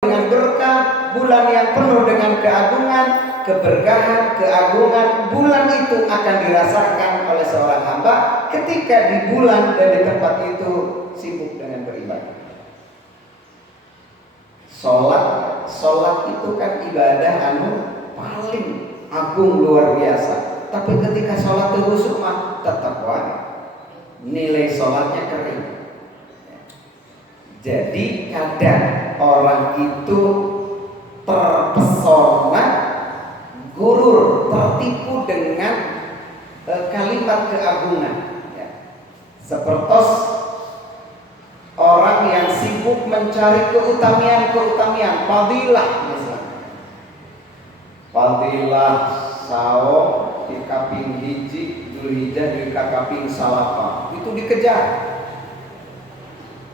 dengan berkah, bulan yang penuh dengan keagungan, keberkahan, keagungan. Bulan itu akan dirasakan oleh seorang hamba ketika di bulan dan di tempat itu sibuk dengan beribadah. Sholat itu kan ibadah paling agung luar biasa. Tapi ketika sholat terus mah tetap nilai sholatnya kering. Jadi kadang orang itu terpesona, gurur, tertipu dengan kalimat keagungan. Seperti orang yang sibuk mencari keutamian, fadilah misalnya. Fadilah saum di kaping hiji, Dzulhijjah di kaping salapa. Itu dikejar.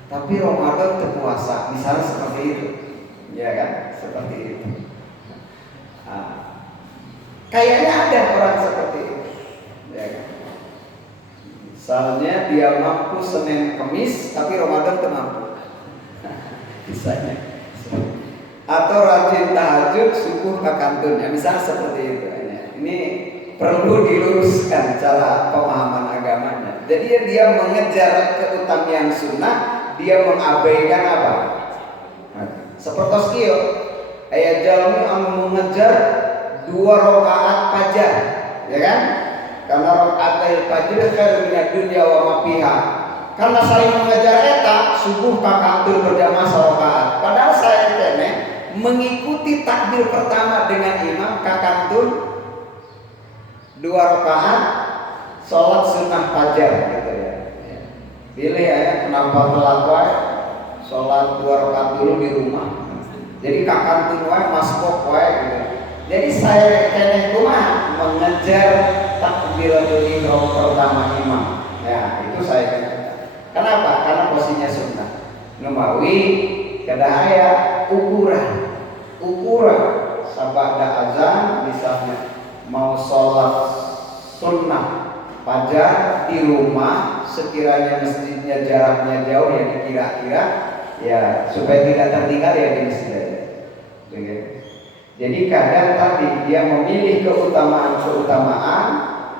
Tapi Ramadan terpuasa, misalnya seperti itu, ya kan? Seperti itu. Kayaknya ada orang seperti itu, ya kan? Misalnya dia mampu Senin Kamis, tapi Ramadan tak mampu. Misalnya. Atau rajin tahajud, subuh kakantun, ya misalnya seperti itu. Ini perlu diluruskan cara pemahaman agamanya. Jadi dia mengejar keutamian sunnah, dia mengabaikan apa? Seperti kieu aya jalmi anu mengejar 2 rakaat fajar, ya kan? Karena rakaat fajar khairu minad dunya wa ma fiha. Karena saya mengejar eta subuh kakantun berjamaah 1 rakaat. Padahal saya kene mengikuti takbir pertama dengan imam kakantun 2 rakaat salat sunnah fajar gitu ya. Pilih ya, kenapa telat wae sholat 2 rakaat dulu di rumah. Jadi kakantun wae masbuk wae gitu. Jadi saya kene kumaha mengejar takbiratul ihram pertama imam. Ya, itu saya kene. Kenapa? Karena posisinya sunnah. Numawi kada aya ukuran sabada azan misalnya mau sholat sunnah fajar di rumah, sekiranya masjidnya jaraknya jauh ya dikira-kira ya supaya tidak tertinggal ya di masjid aja. Jadi kadang tadi dia memilih keutamaan,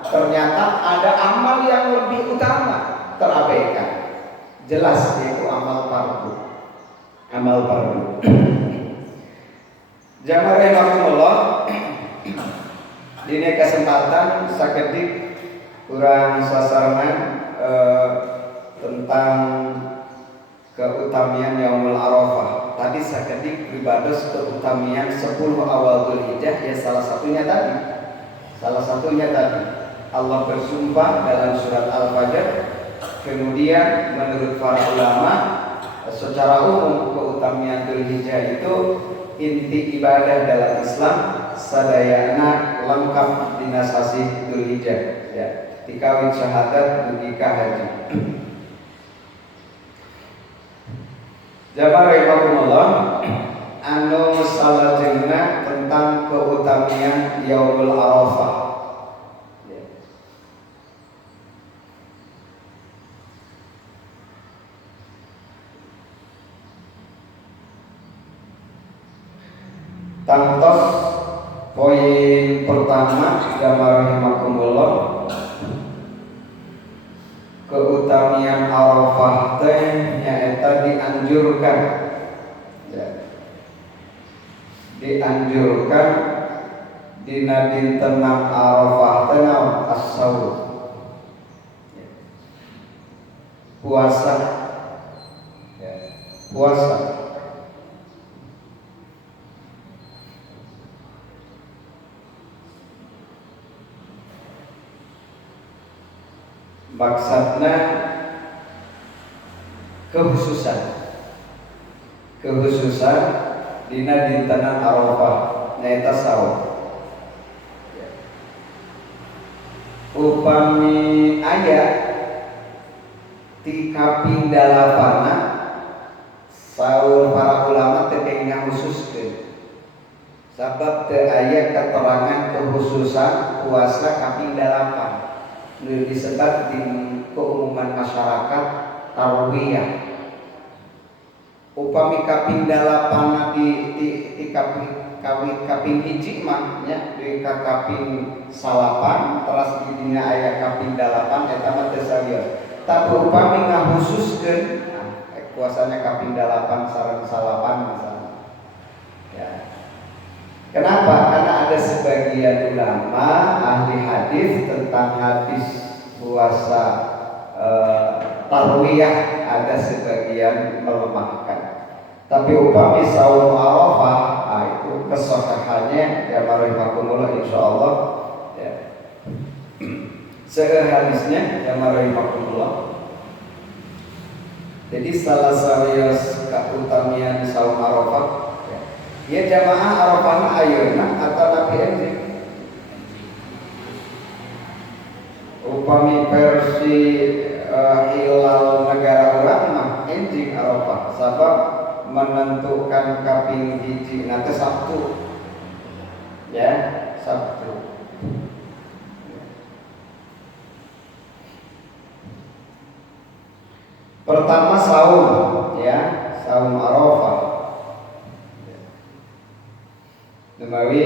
ternyata ada amal yang lebih utama terabaikan. Jelas yaitu amal fardu. Jamaah rahimakumullah, ini kesempatan sakedik kurang sasaran tentang keutamian Yaumul Arafah. Tadi sakedik pribados keutamian 10 awal Dzulhijjah ya salah satunya tadi Allah bersumpah dalam surat Al-Fajr. Kemudian menurut para ulama secara umum keutamian Dzulhijjah itu inti ibadah dalam Islam sadayana lengkap dinasasi Dzulhijjah ya. Tikawin syahadat dukika haji. Jamaah rahimakumullah, anu salajengna tentang keutamian Yaumul Arafah. Tangtos poin pertama jamaah rahimakumullah, keutamian Arafah teh nyaeta dianjurkan dina dinten Arafah teh naon as-saum puasa. Maksudnya kekhususan dina dintenan Arafah nyaeta saum. Upami aya ti kaping 8 saur para ulama teu ngakhususkeun. Sabab teu aya keterangan kekhususan puasa kaping 8. Disebut di keumuman masyarakat tarwiyah. upami kaping 8 di kaping hiji mah nya di kaping 8 teras di dina aya kaping 8 eta mah teu sawios. Tapi upami ngahususkeun kuasanya kaping 8 sareng 8 misalnya. Ya. Kenapa? Karena ada sebagian ulama ahli hadis tentang hadis puasa tarwiyah, ada sebagian melemahkan. Tapi upami saum Arafah, itu kesahihannya ya marimakumullah insyaallah ya. Seueur hadisnya ya marimakumullah. Jadi salah sawios kautamian saum Arafah ya jamaah Arafah ayeuna atau nabi enjing. Upami versi hilal negara urang mah enjing Arafah sabab menentukan kaping hiji nanti Sabtu ya Sabtu. Pertama saum ya saum Arafah. Demawi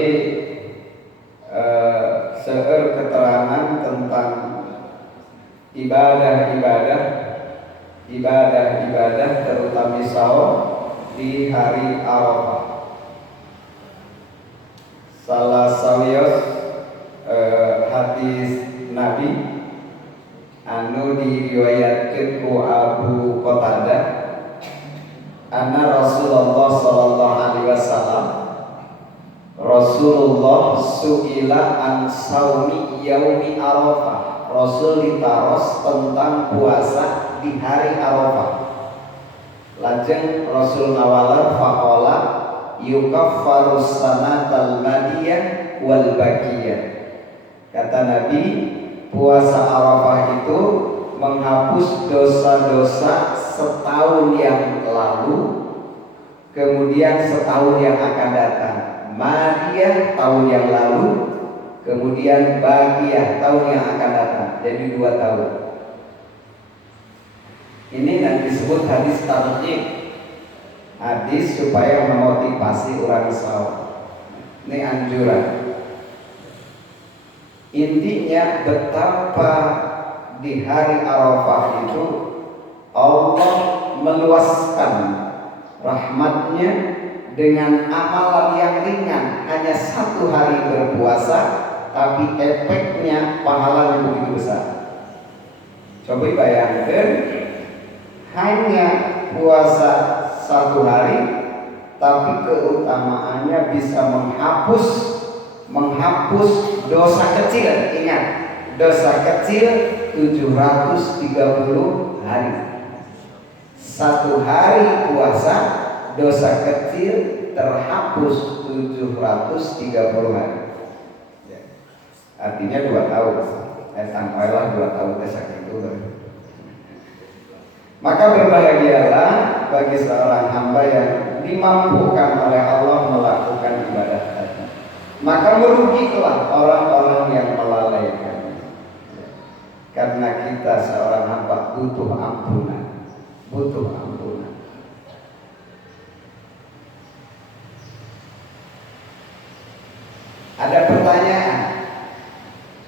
seueur keterangan tentang ibadah terutama saum di hari Arafah. Salah sawios hadis Nabi anu diriwayatkeun ku Abu Qatadah anna Rasulullah sallallahu alaihi wasallam Rasulullah su'ila an saumi yaumi Arafah. Rasul ditaros tentang puasa di hari Arafah. Lajeng Rasul nawalar faqala yukaffarus sanatal madiyah wal baqiyah. Kata Nabi, puasa Arafah itu menghapus dosa-dosa setahun yang lalu, kemudian setahun yang akan datang. Madiyah tahun yang lalu, kemudian baqiyah tahun yang akan datang. Jadi 2 tahun. Ini yang disebut hadis targhib. Hadis supaya memotivasi orang saum. Ini anjuran. Intinya betapa di hari Arafah itu Allah meluaskan rahmatnya dengan amalan yang ringan, hanya 1 hari berpuasa, tapi efeknya pahalanya begitu besar. Coba bayangkan, hanya puasa 1 hari, tapi keutamaannya bisa menghapus dosa kecil. Ingat, dosa kecil 730 hari. 1 hari puasa, dosa kecil terhapus 730 hari. Ya. Artinya 2 tahun. Sampailah 2 tahun sakit itu. Maka berbahagialah bagi seorang hamba yang dimampukan oleh Allah melakukan ibadah tadi. Maka merugilah orang-orang yang melalaikan. Karena kita seorang hamba butuh ampunan. Ada pertanyaan,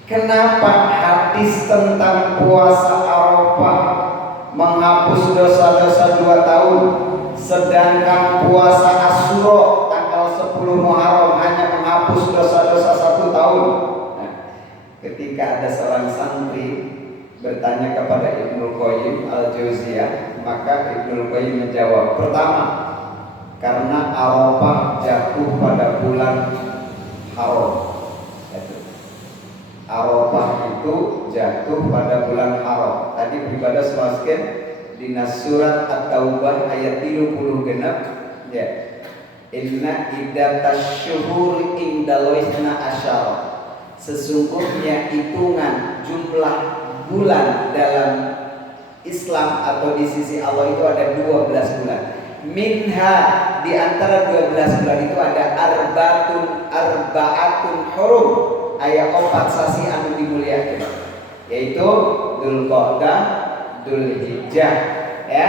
kenapa hadis tentang puasa Arafah menghapus dosa-dosa 2 tahun, sedangkan puasa Asyura tanggal 10 Muharram hanya menghapus dosa-dosa 1 tahun? Nah, ketika ada seorang santri bertanya kepada Ibnu Qayyim al-Jauziyah, maka Ibnu Qayyim menjawab, pertama, karena Arafah jatuh pada bulan Haram. Arafah itu jatuh pada bulan Haram. Tadi beribadah semaskin di surat At-Taubah ayat 30 genap ya. Inna iddatasyuhur indalwisna asyara. Sesungguhnya hitungan jumlah bulan dalam Islam atau di sisi Allah itu ada 12 bulan. Minha, di antara 12 bulan itu ada arba'atun hurum, ayat 4 sasi anu dimuliakan, yaitu Dzulqa'dah, Dzulhijjah ya.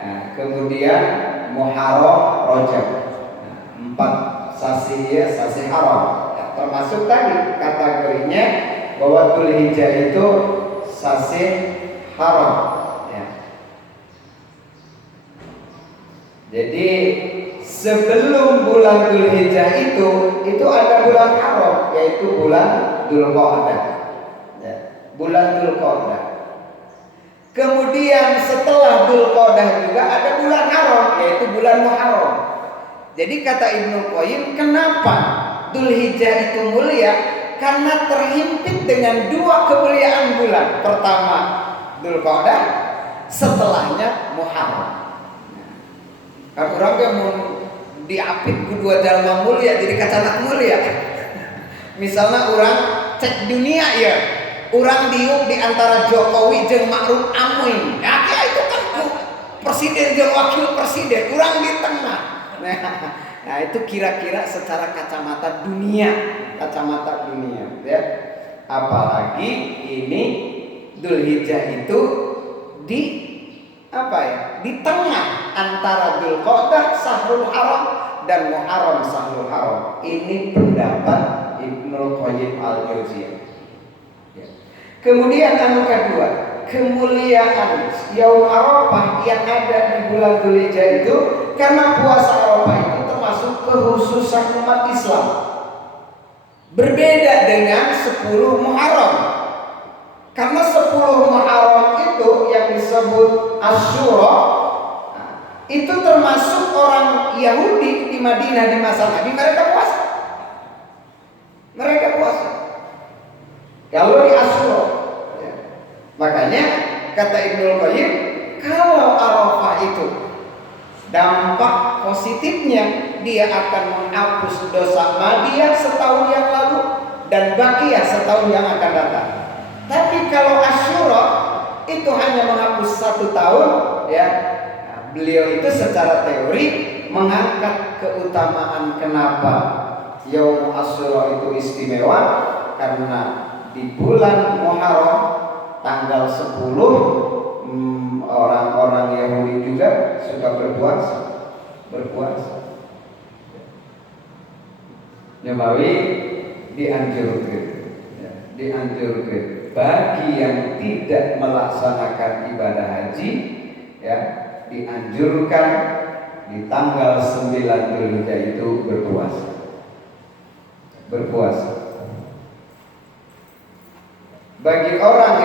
Nah, kemudian Muharram, Rajab. Nah, 4 sasi ya, sasi haram. Ya, termasuk tadi kategorinya bahwa Dzulhijjah itu sasi haram. Ya. Jadi sebelum bulan Dzulhijjah itu ada bulan haram, yaitu bulan Dzulqa'dah. Ya, bulan Dzulqa'dah. Kemudian setelah Dzulqa'dah juga ada bulan haram, yaitu bulan Muharram. Jadi kata Ibnu Qayyim, kenapa Dzulhijjah itu mulia? Karena terhimpit dengan 2 kemuliaan bulan. Pertama Dzulqa'dah, setelahnya Muharram. Kan orang yang mau diapit kedua jalma mulia jadi kacanak mulia. Misalnya orang cek dunia ya, orang diuk di antara Jokowi jeung Ma'ruf Amin. Ya itu kan presiden jeung wakil presiden, orang di tengah. Nah itu kira-kira secara kacamata dunia ya. Apalagi ini Dzulhijjah itu di di tengah antara Dzulqa'dah Syahrul Haram dan Muharram Syahrul Haram. Ini pendapat Ibnu Qayyim Al-Jauziyah. Ya. Kemudian kedua, kemuliaan Yaum Arafah yang ada di bulan Dzulhijjah itu karena puasa Arafah itu termasuk kekhususan umat Islam. Berbeda dengan 10 Muharram. Karena 10 Muharram itu yang disebut Asyura, itu termasuk orang Yahudi di Madinah di masa Nabi, mereka puasa. Kalau di Asyura, ya. Makanya kata Ibnu Qayyim, kalau Arafah itu dampak positifnya dia akan menghapus dosa madiyah setahun yang lalu dan bakiyah setahun yang akan datang. Tapi kalau Asyura itu hanya menghapus 1 tahun, ya. Nah, beliau itu secara teori mengangkat keutamaan kenapa Yaum Asyura itu istimewa, karena di bulan Muharram tanggal 10 orang-orang Yahudi juga suka berpuasa. Nyawawi dianjurkan bagi yang tidak melaksanakan ibadah haji, ya, dianjurkan di tanggal 9 Dzulhijjah itu berpuasa. Bagi orang